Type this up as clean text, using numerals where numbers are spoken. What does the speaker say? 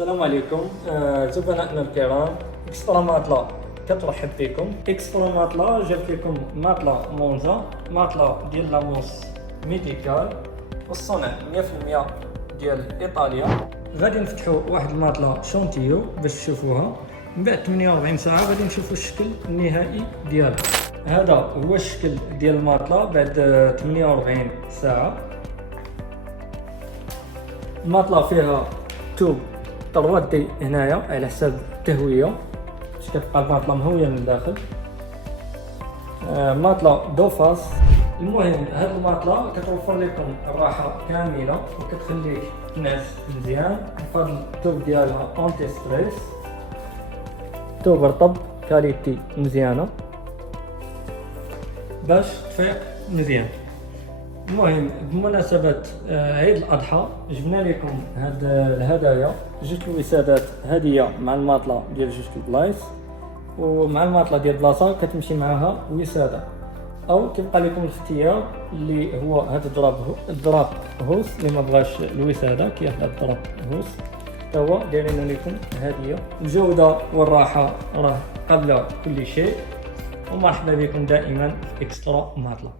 السلام عليكم زبنائنا الكرام. اكسترا ماطلة كترحب بكم. اكسترا ماطلة جابت لكم ماطلة مونجا، ماطلة ديال لاموس ميديكال، والصنع 100% ديال ايطاليا. غادي نفتحوا واحد الماطلة شونتيو باش تشوفوها، من بعد 48 ساعة غادي نشوفوا الشكل النهائي ديالها. هذا هو الشكل ديال الماطلة بعد 48 ساعة. الماطلة فيها توب 3D هنايا على حساب التهوية باش كتبقى الماطلة مهوية من الداخل. ماطلة دوفاس. المهم هاد الماطلة كتوفر لكم الراحة كاملة وكتخليك تنعس مزيان. بفضل التوب ديالها انتي ستريس، توب رطب كاليتي مزيانة باش تفيق مزيان. المهم بمناسبة عيد الأضحى جبنا لكم هاد الهدايا، جوج الوسادات هدية مع الماطلة ديال جوج البلايص، ومع الماطلة ديال بلاصة كتمشي معاها وسادة، أو كيبقى لكم الاختيار اللي هو هاد الدراب هوس اللي ما بغاش الوسادة كياخد الدراب هوس هو دايرين لكم هدية. الجودة والراحة راه قبل كل شيء، ومرحبا بكم دائما في اكسترا ماطلة.